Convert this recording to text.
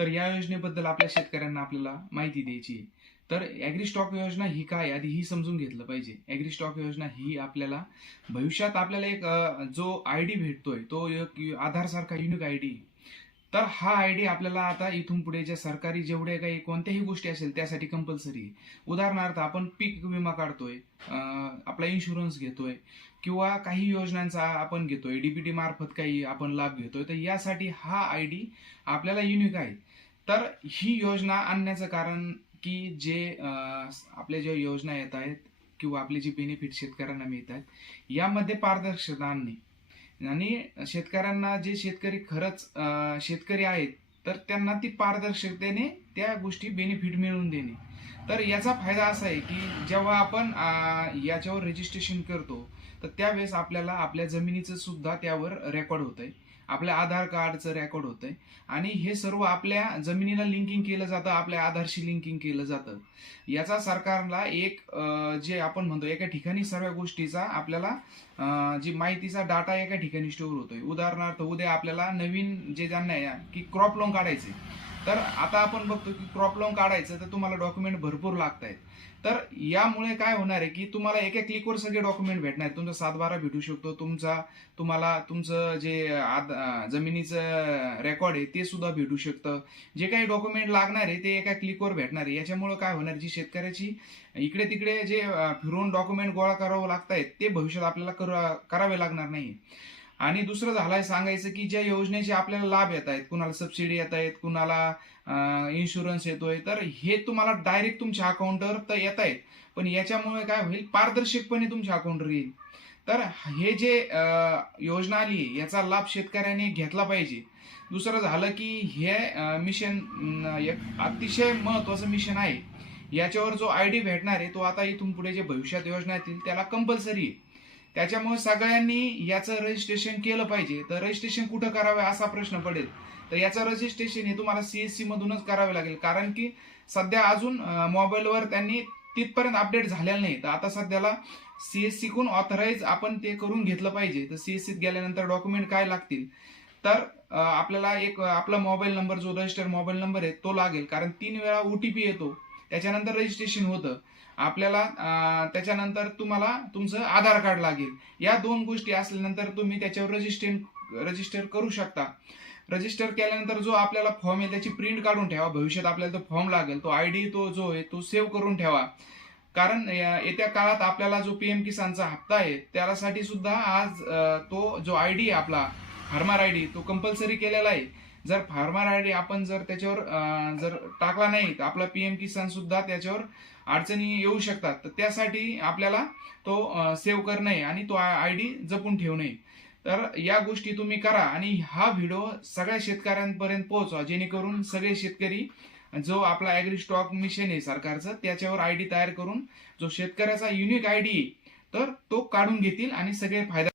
तर या योजनेबद्दल आपल्या शेतकऱ्यांना आपल्याला माहिती द्यायची आहे. तर ॲग्री स्टॉक योजना ही काय आधी ही समजून घेतलं पाहिजे. ॲग्री स्टॉक योजना ही आपल्याला भविष्यात आपल्याला एक जो आय डी भेटतोय तो एक आधारसारखा युनिक आय डी तर हा आय डी आपल्याला आता इथून पुढे ज्या सरकारी जेवढे काही कोणत्याही गोष्टी असेल त्यासाठी कंपल्सरी आहे. उदाहरणार्थ आपण पीक विमा काढतोय आपला इन्शुरन्स घेतोय किंवा काही योजनांचा आपण घेतोय डीबीटी मार्फत काही आपण लाभ घेतोय तर यासाठी हा आय डी आपल्याला युनिक आहे. तर ही योजना आणण्याचं कारण की जे आपल्या ज्या योजना येत आहेत किंवा आपले जे बेनिफिट शेतकऱ्यांना मिळत आहेत यामध्ये पारदर्शकता आणणे. आणि शेतकऱ्यांना जे शेतकरी खरंच शेतकरी आहेत तर त्यांना ती पारदर्शकतेने त्या गोष्टी बेनिफिट मिळवून देणे. तर याचा फायदा असा आहे की जेव्हा आपण याच्यावर रजिस्ट्रेशन करतो तर त्यावेळेस आपल्याला आपल्या जमिनीचं सुद्धा त्यावर रेकॉर्ड होत आहे आपल्या आधार कार्डचं रेकॉर्ड होत आहे आणि हे सर्व आपल्या जमिनीला लिंकिंग केलं जातं आपल्या आधारशी लिंकिंग केलं जातं. याचा सरकारला एक जे आपण म्हणतो एका ठिकाणी सर्व गोष्टीचा आपल्याला जी माहितीचा डाटा एका ठिकाणी स्टोअर होतोय. उदाहरणार्थ उद्या आपल्याला नवीन जे ज्यांना आहे की क्रॉप लोन काढायचे तर आता आपण बघतो की क्रॉप लोन काढायचं तर तुम्हाला डॉक्युमेंट भरपूर लागत आहेत तर यामुळे काय होणार आहे की तुम्हाला एका क्लिकवर सगळे डॉक्युमेंट भेटणार आहेत. तुमचा सातबारा भेटू शकतो तुमचा तुम्हाला तुमचं जे आद- जमिनीचं रेकॉर्ड आहे ते सुद्धा भेटू शकतं. जे काही डॉक्युमेंट लागणार आहे ते एका क्लिकवर भेटणार आहे. याच्यामुळे काय होणार जी शेतकऱ्याची इकडे तिकडे जे फिरून डॉक्युमेंट गोळा करावं लागत आहेत ते भविष्यात आपल्याला करावे लागणार नाही. आणि दुसरं झालंय सांगायचं की ज्या योजनेचे आपल्याला लाभ येत आहेत कुणाला सबसिडी येत आहेत कुणाला इन्शुरन्स येतोय तर हे तुम्हाला डायरेक्ट तुमच्या अकाउंटवर तर येत आहेत. पण याच्यामुळे काय होईल? पारदर्शकपणे तुमच्या अकाउंटवर येईल. तर हे जे योजना आली आहे याचा लाभ शेतकऱ्याने घेतला पाहिजे. दुसरं झालं की हे मिशन एक अतिशय महत्वाचं मिशन आहे. याच्यावर जो आय डी भेटणार आहे तो आता इथून पुढे जे भविष्यात योजना येतील त्याला कंपल्सरी आहे. त्याच्यामुळे सगळ्यांनी याचं रजिस्ट्रेशन केलं पाहिजे. तर रजिस्ट्रेशन कुठं करावं असा प्रश्न पडेल. तर याचं रजिस्ट्रेशन हे तुम्हाला सीएससी मधूनच करावे लागेल. कारण की सध्या अजून मोबाईलवर त्यांनी तिथपर्यंत अपडेट झालेलं नाही. तर आता सध्याला सीएससी कडून ऑथराईज आपण ते करून घेतलं पाहिजे. तर सीएससीत गेल्यानंतर डॉक्युमेंट काय लागतील? तर आपल्याला एक आपला मोबाईल नंबर जो रजिस्टर मोबाईल नंबर आहे तो लागेल. कारण तीन वेळा ओटीपी येतो. त्याच्यानंतर रजिस्ट्रेशन होतं. आपल्याला त्याच्यानंतर तुम्हाला तुमचं आधार कार्ड लागेल. या दोन गोष्टी असल्यानंतर तुम्ही त्याच्यावर रजिस्टर रजिस्टर करू शकता. रजिस्टर केल्यानंतर जो आपल्याला फॉर्म आहे त्याची प्रिंट काढून ठेवा. भविष्यात आपल्याला तो फॉर्म लागेल. तो आय डी तो जो आहे तो सेव्ह करून ठेवा. कारण येत्या काळात आपल्याला जो पीएम किसानचा हप्ता आहे त्यासाठी सुद्धा आज तो जो आय डी आहे आपला फार्मर आय डी तो कंपल्सरी केलेला आहे. जर फार्मर आय डी आपण जर त्याच्यावर जर टाकला नाही तर आपला पी एम किसान सुद्धा त्याच्यावर अडचणी येऊ शकतात. तर त्यासाठी आपल्याला तो सेव्ह करणे आणि तो आय डी जपून ठेवणे. तर या गोष्टी तुम्ही करा आणि हा व्हिडिओ सगळ्या शेतकऱ्यांपर्यंत पोहोचवा जेणेकरून सगळे शेतकरी जो आपला ॲग्री स्टॉक मिशन आहे सरकारचं त्याच्यावर आय डी तयार करून जो शेतकऱ्याचा युनिक आय डी तर तो काढून घेतील आणि सगळे फायदा